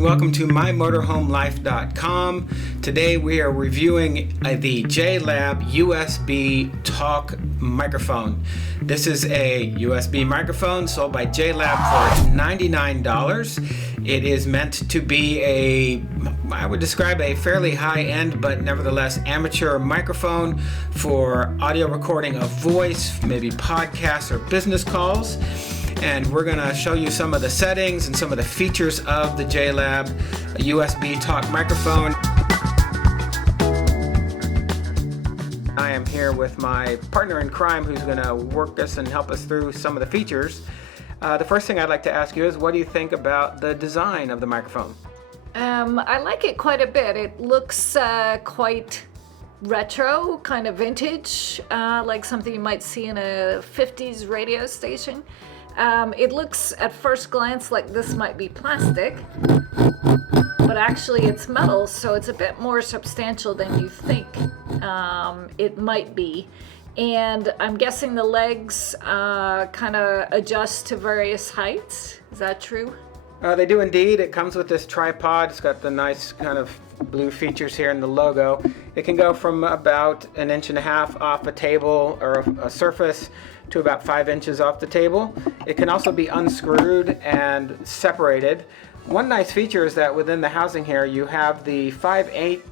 and welcome to MyMotorhomeLife.com. Today we are reviewing the JLab USB Talk Microphone. This is a USB microphone sold by JLab for $99. It is meant to be I would describe a fairly high-end but nevertheless amateur microphone for audio recording of voice, maybe podcasts or business calls. And we're going to show you some of the settings and some of the features of the JLab USB Talk Microphone. I am here with my partner in crime who's going to work us and help us through some of the features. The first thing I'd like to ask you is, what do you think about the design of the microphone? I like it quite a bit. It looks quite retro, kind of vintage, like something you might see in a 50s radio station. It looks at first glance like this might be plastic, but actually it's metal, so it's a bit more substantial than you think it might be. And I'm guessing the legs kind of adjust to various heights. Is that true? They do indeed. It comes with this tripod. It's got the nice kind of blue features here in the logo. It can go from about 1.5 inches off a table or a surface to about 5 inches off the table. It can also be unscrewed and separated. One nice feature is that within the housing here you have the 5/8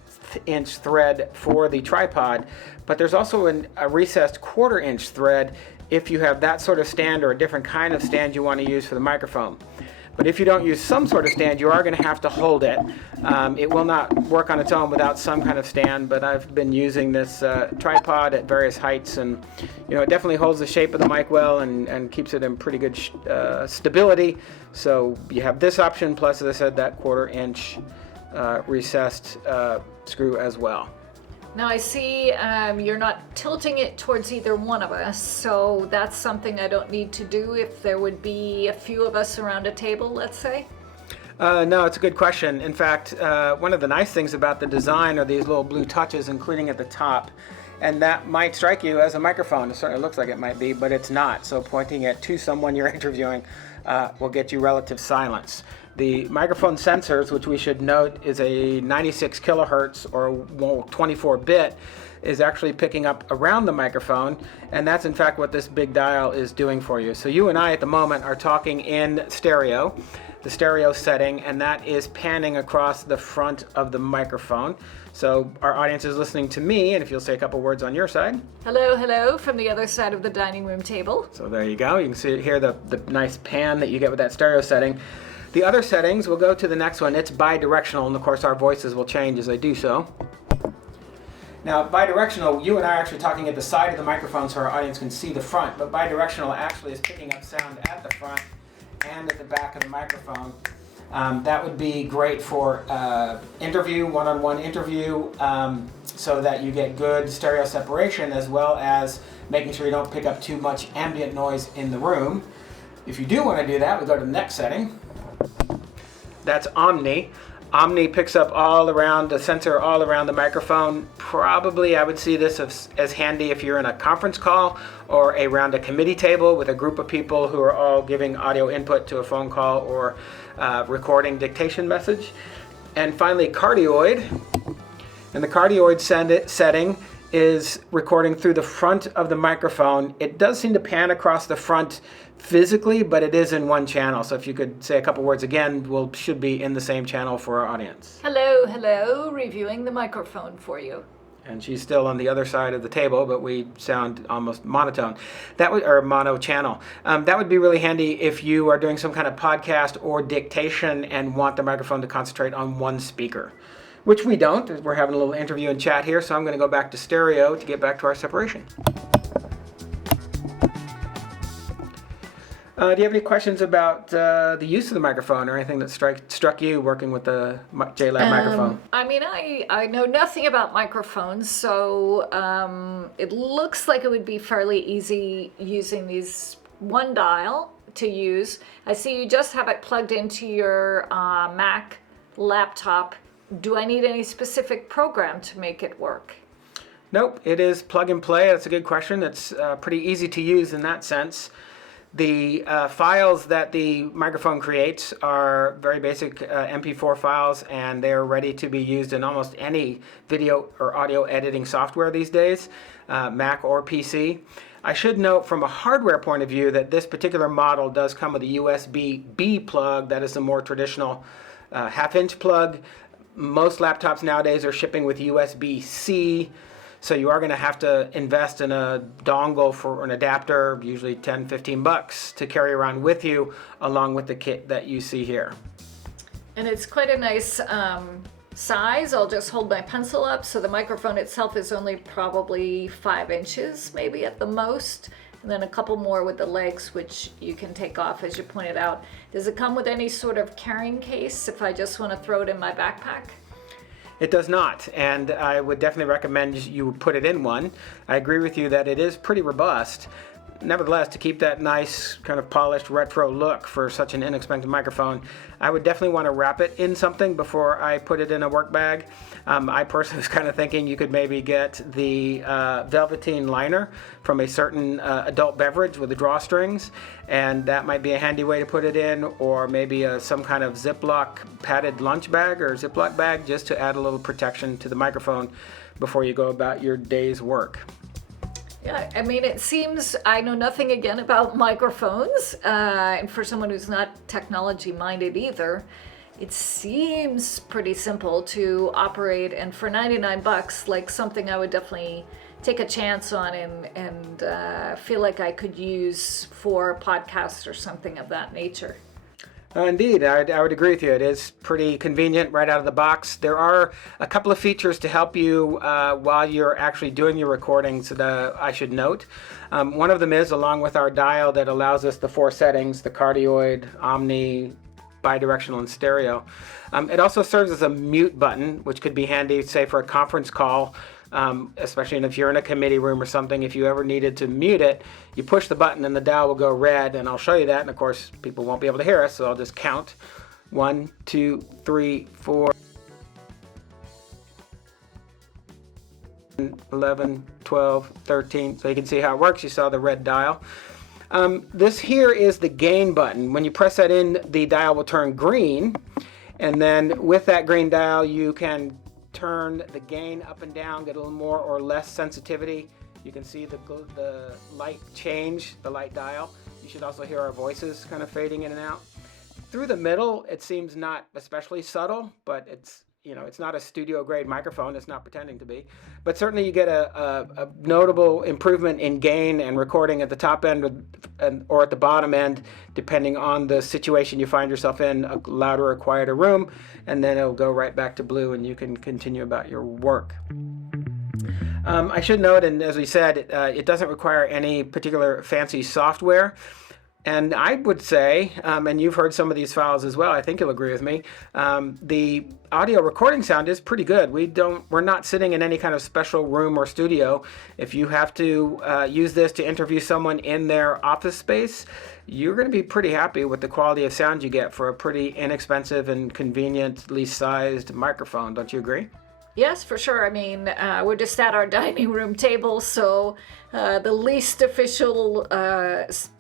inch thread for the tripod, but there's also a recessed 1/4 inch thread if you have that sort of stand or a different kind of stand you want to use for the microphone. But if you don't use some sort of stand, you are going to have to hold it. It will not work on its own without some kind of stand, but I've been using this tripod at various heights, and it definitely holds the shape of the mic well and keeps it in pretty good stability. So you have this option, plus, as I said, that 1/4 inch recessed screw as well. Now I see you're not tilting it towards either one of us, so that's something I don't need to do if there would be a few of us around a table, let's say? No, it's a good question. In fact, one of the nice things about the design are these little blue touches, including at the top. And that might strike you as a microphone. It certainly looks like it might be, but it's not. So pointing it to someone you're interviewing will get you relative silence. The microphone sensors, which we should note is a 96 kilohertz or 24-bit, is actually picking up around the microphone, and that's in fact what this big dial is doing for you. So you and I at the moment are talking in stereo, the stereo setting, and that is panning across the front of the microphone. So our audience is listening to me, and if you'll say a couple words on your side. Hello, hello, from the other side of the dining room table. So there you go. You can hear the nice pan that you get with that stereo setting. The other settings, we'll go to the next one. It's bi-directional, and of course our voices will change as they do so. Now, bi-directional, you and I are actually talking at the side of the microphone so our audience can see the front, but bi-directional actually is picking up sound at the front and at the back of the microphone. That would be great for one-on-one interview, so that you get good stereo separation, as well as making sure you don't pick up too much ambient noise in the room. If you do want to do that, we go to the next setting. That's Omni. Omni picks up all around the sensor, all around the microphone. Probably I would see this as handy if you're in a conference call or around a committee table with a group of people who are all giving audio input to a phone call or recording dictation message. And finally, Cardioid. And the Cardioid setting is recording through the front of the microphone. It does seem to pan across the front physically, but it is in one channel. So if you could say a couple words again, should be in the same channel for our audience. Hello, hello, reviewing the microphone for you. And she's still on the other side of the table, but we sound almost monotone. Or mono channel. That would be really handy if you are doing some kind of podcast or dictation and want the microphone to concentrate on one speaker, which we don't. We're having a little interview and chat here, so I'm going to go back to stereo to get back to our separation. Do you have any questions about the use of the microphone or anything that struck you working with the JLab microphone? I mean, I know nothing about microphones, so it looks like it would be fairly easy using these one dial to use. I see you just have it plugged into your Mac laptop. Do I need any specific program to make it work? Nope, it is plug and play. That's a good question. It's pretty easy to use in that sense. The files that the microphone creates are very basic MP4 files, and they're ready to be used in almost any video or audio editing software these days, Mac or PC. I should note from a hardware point of view that this particular model does come with a USB-B plug. That is the more traditional half-inch plug. Most laptops nowadays are shipping with USB-C. So you are going to have to invest in a dongle for an adapter, usually $10-15 to carry around with you, along with the kit that you see here. And it's quite a nice size. I'll just hold my pencil up. So the microphone itself is only probably 5 inches, maybe at the most. And then a couple more with the legs, which you can take off, as you pointed out. Does it come with any sort of carrying case if I just want to throw it in my backpack? It does not, and I would definitely recommend you put it in one. I agree with you that it is pretty robust. Nevertheless, to keep that nice kind of polished retro look for such an inexpensive microphone, I would definitely want to wrap it in something before I put it in a work bag. I personally was kind of thinking you could maybe get the velveteen liner from a certain adult beverage with the drawstrings, and that might be a handy way to put it in, or maybe some kind of Ziploc padded lunch bag or Ziploc bag just to add a little protection to the microphone before you go about your day's work. Yeah, I mean, it seems, I know nothing again about microphones, and for someone who's not technology minded either, it seems pretty simple to operate, and for $99, like something I would definitely take a chance on and feel like I could use for podcasts or something of that nature. Indeed, I would agree with you. It is pretty convenient right out of the box. There are a couple of features to help you while you're actually doing your recordings that I should note. One of them is, along with our dial that allows us the 4 settings, the Cardioid, Omni, Bi-Directional, and Stereo. It also serves as a mute button, which could be handy, say, for a conference call, especially if you're in a committee room or something. If you ever needed to mute it, you push the button and the dial will go red, and I'll show you that. And of course, people won't be able to hear us, so I'll just count 1, 2, 3, 4, 11, 12, 13. So you can see how it works. You saw the red dial. This here is the gain button. When you press that in, the dial will turn green, and then with that green dial, you can turn the gain up and down, get a little more or less sensitivity. You can see the light change, the light dial. You should also hear our voices kind of fading in and out. Through the middle, it seems not especially subtle, but it's not a studio grade microphone. It's not pretending to be, but certainly you get a notable improvement in gain and recording at the top end or at the bottom end, depending on the situation you find yourself in, a louder or quieter room, and then it'll go right back to blue and you can continue about your work. I should note, and as we said, it doesn't require any particular fancy software. And I would say, and you've heard some of these files as well, I think you'll agree with me, the audio recording sound is pretty good. We're not sitting in any kind of special room or studio. If you have to use this to interview someone in their office space, you're going to be pretty happy with the quality of sound you get for a pretty inexpensive and conveniently sized microphone. Don't you agree? Yes, for sure. I mean, we're just at our dining room table, so the least official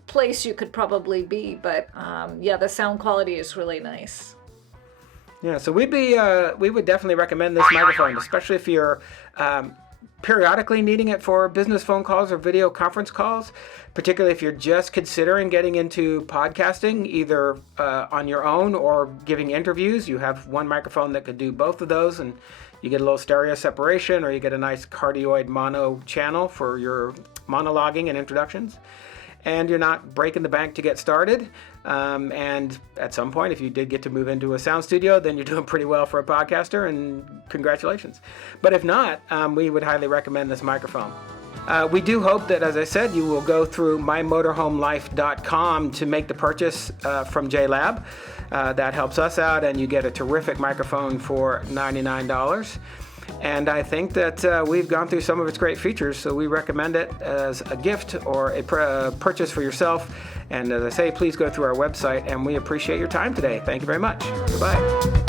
place you could probably be, but yeah, the sound quality is really nice. Yeah, so we would definitely recommend this microphone, especially if you're periodically needing it for business phone calls or video conference calls, particularly if you're just considering getting into podcasting, either on your own or giving interviews. You have one microphone that could do both of those, and you get a little stereo separation, or you get a nice cardioid mono channel for your monologuing and introductions. And you're not breaking the bank to get started. And at some point, if you did get to move into a sound studio, then you're doing pretty well for a podcaster, and congratulations. But if not, we would highly recommend this microphone. We do hope that, as I said, you will go through MyMotorhomeLife.com to make the purchase from JLab. That helps us out, and you get a terrific microphone for $99. And I think that we've gone through some of its great features, so we recommend it as a gift or a purchase for yourself. And as I say, please go through our website, and we appreciate your time today. Thank you very much. Goodbye.